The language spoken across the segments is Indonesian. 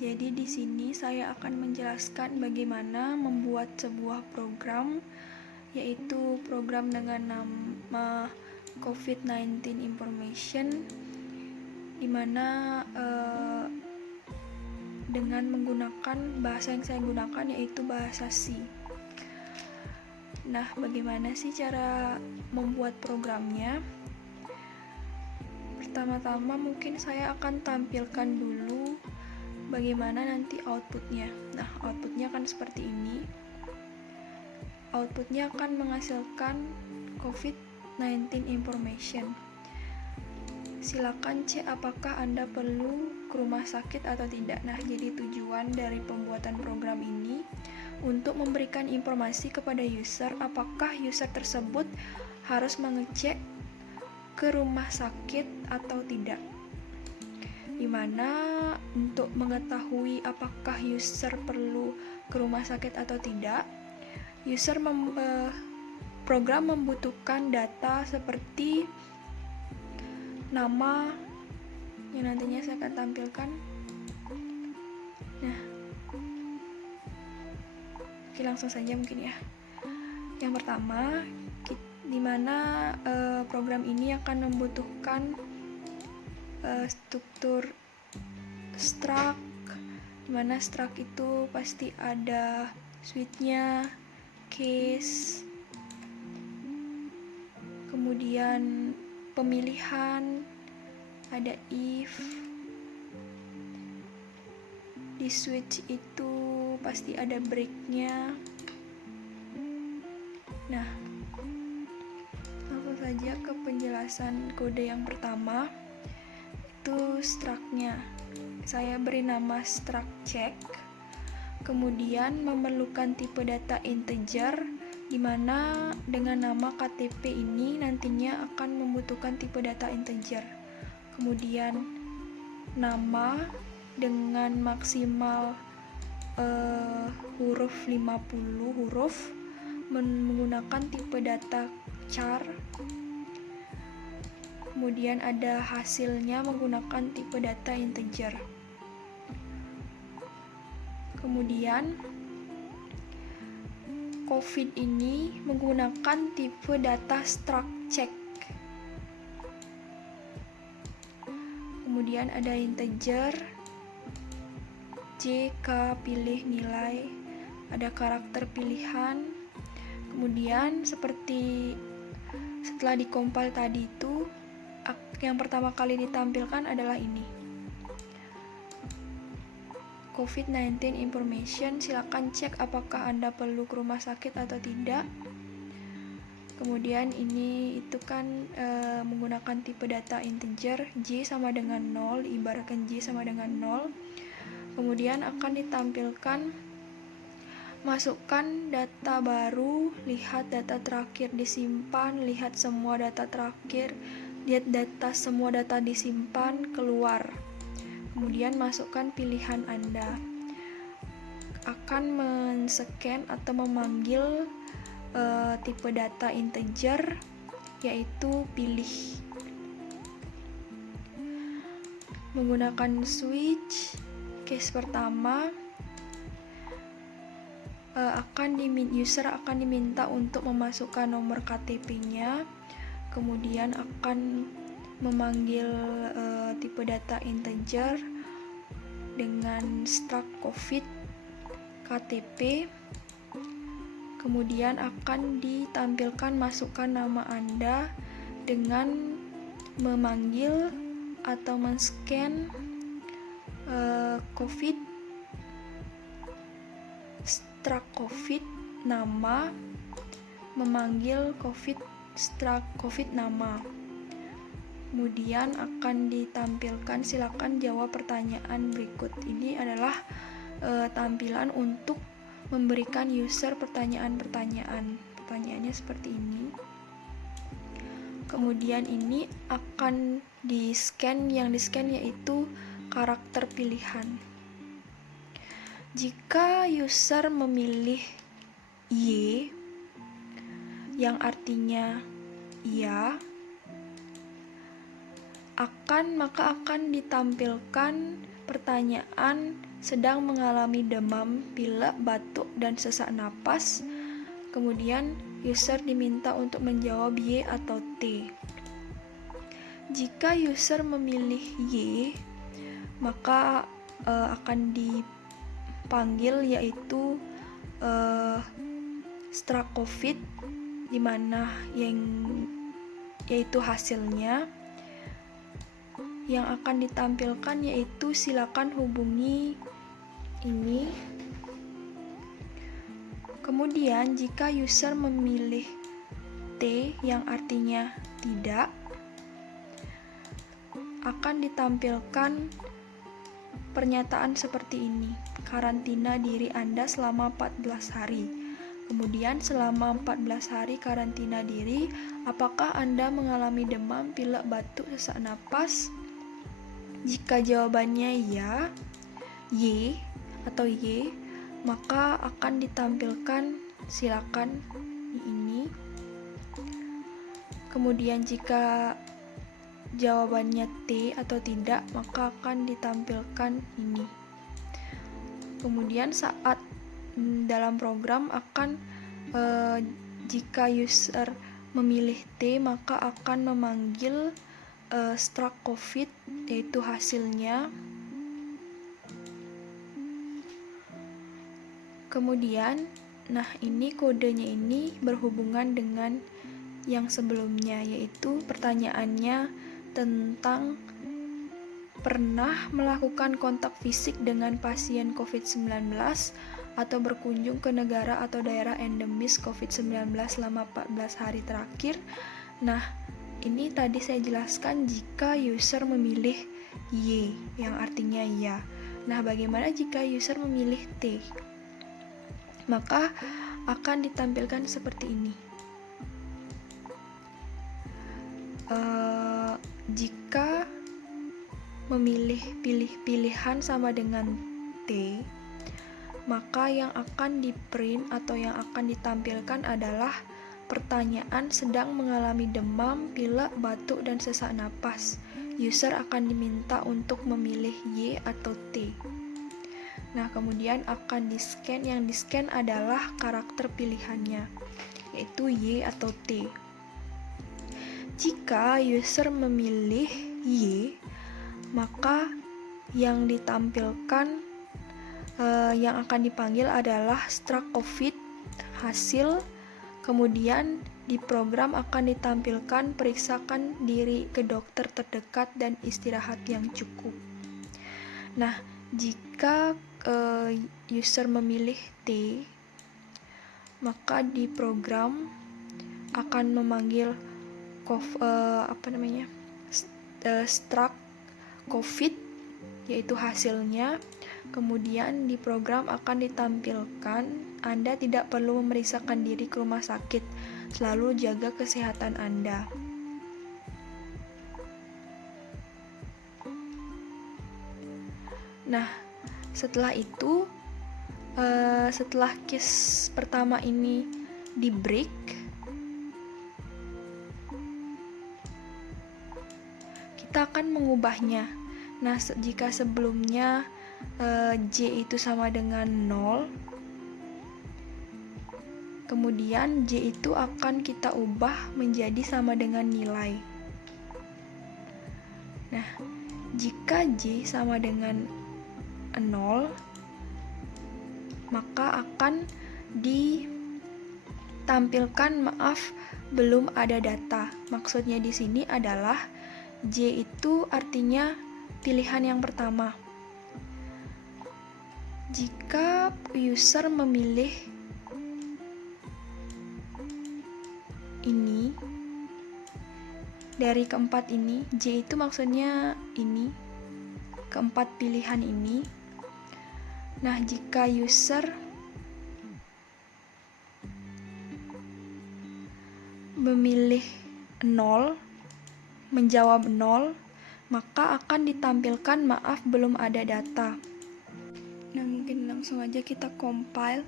Jadi di sini saya akan menjelaskan bagaimana membuat sebuah program, yaitu program dengan nama COVID-19 Information, di mana dengan menggunakan bahasa yang saya gunakan yaitu bahasa C. Nah, bagaimana sih cara membuat programnya? Pertama-tama mungkin saya akan tampilkan dulu bagaimana nanti outputnya. Nah, outputnya akan seperti ini. Outputnya akan menghasilkan COVID-19 information. Silakan cek apakah Anda perlu ke rumah sakit atau tidak. Nah, jadi tujuan dari pembuatan program ini untuk memberikan informasi kepada user apakah user tersebut harus mengecek ke rumah sakit atau tidak. Dimana untuk mengetahui apakah user perlu ke rumah sakit atau tidak, program membutuhkan data seperti nama yang nantinya saya akan tampilkan. Nah, oke, langsung saja mungkin ya. Yang pertama, dimana program ini akan membutuhkan struktur struct, dimana struct itu pasti ada switch-nya, case, kemudian pemilihan, ada if. Di switch itu pasti ada break-nya. Nah, langsung saja ke penjelasan kode yang pertama, itu struct-nya. Saya beri nama struct check, kemudian memerlukan tipe data integer, di mana dengan nama KTP ini nantinya akan membutuhkan tipe data integer. Kemudian nama dengan maksimal huruf 50 huruf menggunakan tipe data char. Kemudian ada hasilnya menggunakan tipe data integer. Kemudian COVID ini menggunakan tipe data struct check. Kemudian ada integer, JK pilih nilai, ada karakter pilihan. Kemudian seperti setelah dikompil tadi itu, yang pertama kali ditampilkan adalah ini, COVID-19 information. Silakan cek apakah Anda perlu ke rumah sakit atau tidak. Kemudian ini itu kan menggunakan tipe data integer, J sama dengan 0, ibaratkan J sama dengan 0. Kemudian akan ditampilkan masukkan data baru, lihat data terakhir disimpan, lihat semua data terakhir, lihat data semua data disimpan, keluar. Kemudian masukkan pilihan Anda. Akan men-scan atau memanggil tipe data integer, yaitu pilih. Menggunakan switch, case pertama, user akan diminta untuk memasukkan nomor KTP-nya, kemudian akan memanggil tipe data integer dengan struct COVID KTP, kemudian akan ditampilkan masukkan nama Anda dengan memanggil atau men-scan COVID, struct COVID nama, memanggil COVID struct COVID nama. Kemudian akan ditampilkan silakan jawab pertanyaan berikut. Ini adalah tampilan untuk memberikan user pertanyaan-pertanyaan. Pertanyaannya seperti ini. Kemudian ini akan di-scan, yang di-scan yaitu karakter pilihan. Jika user memilih Y, yang artinya iya, maka akan ditampilkan pertanyaan sedang mengalami demam, pilek, batuk, dan sesak napas. Kemudian user diminta untuk menjawab Y atau T. Jika user memilih Y, maka akan dipanggil yaitu struck COVID, di mana yaitu hasilnya yang akan ditampilkan yaitu silakan hubungi ini. Kemudian jika user memilih T yang artinya tidak, akan ditampilkan pernyataan seperti ini: karantina diri Anda selama 14 hari. Kemudian selama 14 hari karantina diri, apakah Anda mengalami demam, pilek, batuk, sesak napas? Jika jawabannya ya, Y atau Y, maka akan ditampilkan silakan ini. Kemudian jika jawabannya T atau tidak, maka akan ditampilkan ini. Kemudian saat dalam program akan jika user memilih T, maka akan memanggil struck COVID, yaitu hasilnya. Kemudian, nah ini kodenya ini berhubungan dengan yang sebelumnya, yaitu pertanyaannya tentang pernah melakukan kontak fisik dengan pasien COVID-19 atau berkunjung ke negara atau daerah endemis COVID-19 selama 14 hari terakhir. Nah, ini tadi saya jelaskan jika user memilih Y, yang artinya ya. Nah, bagaimana jika user memilih T? Maka akan ditampilkan seperti ini. Jika memilih pilihan sama dengan T, maka yang akan di-print atau yang akan ditampilkan adalah pertanyaan sedang mengalami demam, pilek, batuk, dan sesak napas. User akan diminta untuk memilih Y atau T. Nah, kemudian akan di-scan. Yang di-scan adalah karakter pilihannya, yaitu Y atau T. Jika user memilih Y, maka yang ditampilkan, yang akan dipanggil adalah struck COVID hasil. Kemudian di program akan ditampilkan periksakan diri ke dokter terdekat dan istirahat yang cukup. Nah, jika user memilih T, maka di program akan memanggil struck COVID, yaitu hasilnya. Kemudian di program akan ditampilkan Anda tidak perlu memeriksakan diri ke rumah sakit, selalu jaga kesehatan Anda. Nah, setelah itu, setelah case pertama ini di break, kita akan mengubahnya. Nah, jika sebelumnya J itu sama dengan 0, kemudian J itu akan kita ubah menjadi sama dengan nilai. Nah, jika J sama dengan 0, maka akan ditampilkan belum ada data. Maksudnya di sini adalah J itu artinya pilihan yang pertama. Jika user memilih ini dari keempat ini, J itu maksudnya ini, keempat pilihan ini. Nah, jika user memilih 0, menjawab 0, maka akan ditampilkan belum ada data. Nah, mungkin langsung aja kita compile.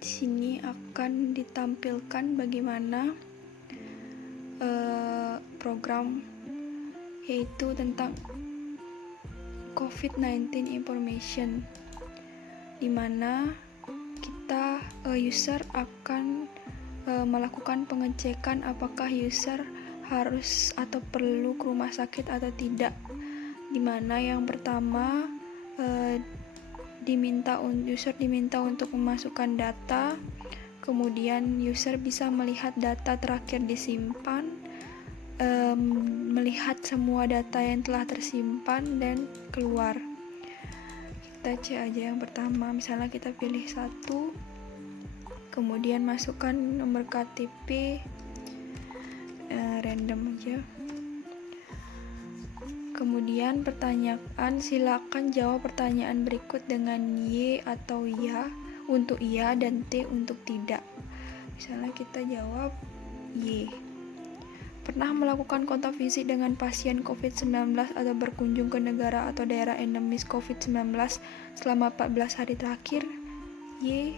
Di sini akan ditampilkan bagaimana program, yaitu tentang COVID-19 information, di mana kita user akan melakukan pengecekan apakah user harus atau perlu ke rumah sakit atau tidak, di mana yang pertama user diminta untuk memasukkan data, kemudian user bisa melihat data terakhir disimpan, melihat semua data yang telah tersimpan dan keluar. Kita cek aja yang pertama, misalnya kita pilih 1, kemudian masukkan nomor KTP, random aja. Kemudian pertanyaan, silakan jawab pertanyaan berikut dengan Y atau ya untuk iya dan T untuk tidak. Misalnya kita jawab Y. Pernah melakukan kontak fisik dengan pasien COVID-19 atau berkunjung ke negara atau daerah endemis COVID-19 selama 14 hari terakhir? Y.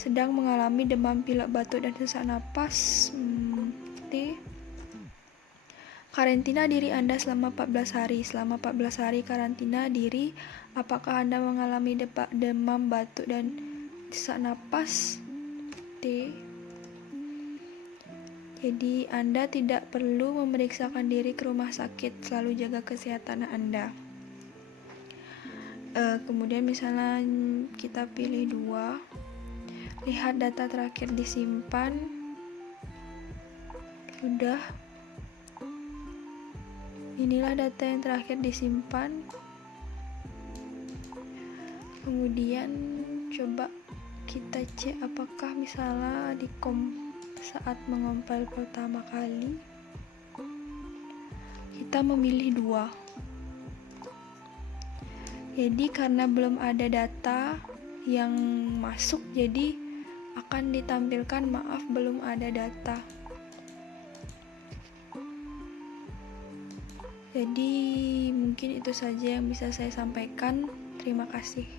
Sedang mengalami demam, pilek, batuk, dan sesak napas. T. Karantina diri Anda selama 14 hari. Selama 14 hari karantina diri, apakah Anda mengalami demam, batuk, dan sesak napas? T. Jadi, Anda tidak perlu memeriksakan diri ke rumah sakit. Selalu jaga kesehatan Anda. Kemudian misalnya kita pilih 2. Lihat data terakhir disimpan. Sudah. Inilah data yang terakhir disimpan. Kemudian coba kita cek apakah misalnya saat mengompil pertama kali kita memilih 2. Jadi karena belum ada data yang masuk, jadi akan ditampilkan maaf belum ada data. Jadi mungkin itu saja yang bisa saya sampaikan. Terima kasih.